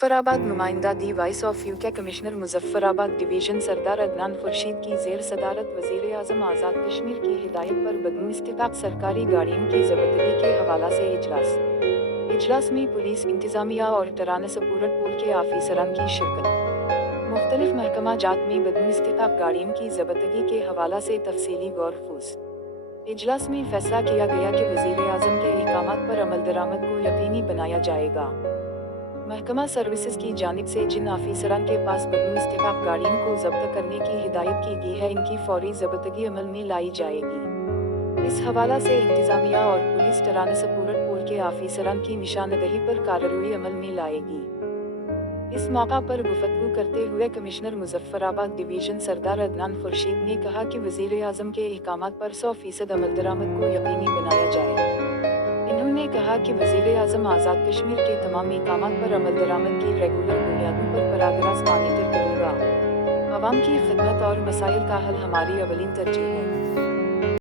मुजफ्फराबाद नुमाइंदा the voice of UK commissioner Muzaffarabad division Sardar Adnan Khurshid की जेर सदारत वजीर आजम आज़ाद कश्मीर की हिदायत पर बदनू इस्तिताब सरकारी गाड़ियों की जब्तगी के हवाला से इजलास में पुलिस इंतजामिया और तरानसपूरत पुल के आफिसरान की शिरकत। मुख्तलिफ महकमा जात में बदनू इस्तिताब गाड़ियों की जब्तगी के हवाला से तफसीली गौर फूस। इजलास में फैसला किया गया कि वजीर आजम के अहकामात पर अमल दरामद को यकीनी बनाया जाएगा। महकमा सर्विसेज की जानिब से जिन आफिसरान के पास बदनू इस्तिताब गाड़ियों को जब्त करने की हिदायत की गई है, इनकी फौरी जब्तगी अमल में लाई जाएगी। इस हवाला से इंतजामिया और पुलिस तरानसपूरत पुल के आफिसरान की निशानदही पर कार्रवाई अमल में लाएगी। इस मौका पर गुफ्तगू करते हुए कमिश्नर मुजफ्फराबाद डिवीजन सरदार अदनान खुर्शीद ने कहा कि वजीर आजम के अहकामात पर 100% अमल दरामद को यकीनी बनाया जाए। उन्होंने कहा कि वजीर आजम आज़ाद कश्मीर के तमाम अहकामात पर अमल दरामद की रेगुलर बुनियादों पर बराह मॉनिटर करूँगा। आवाम की खिदमत और मसाइल का हल हमारी अवलीन तरजीह है।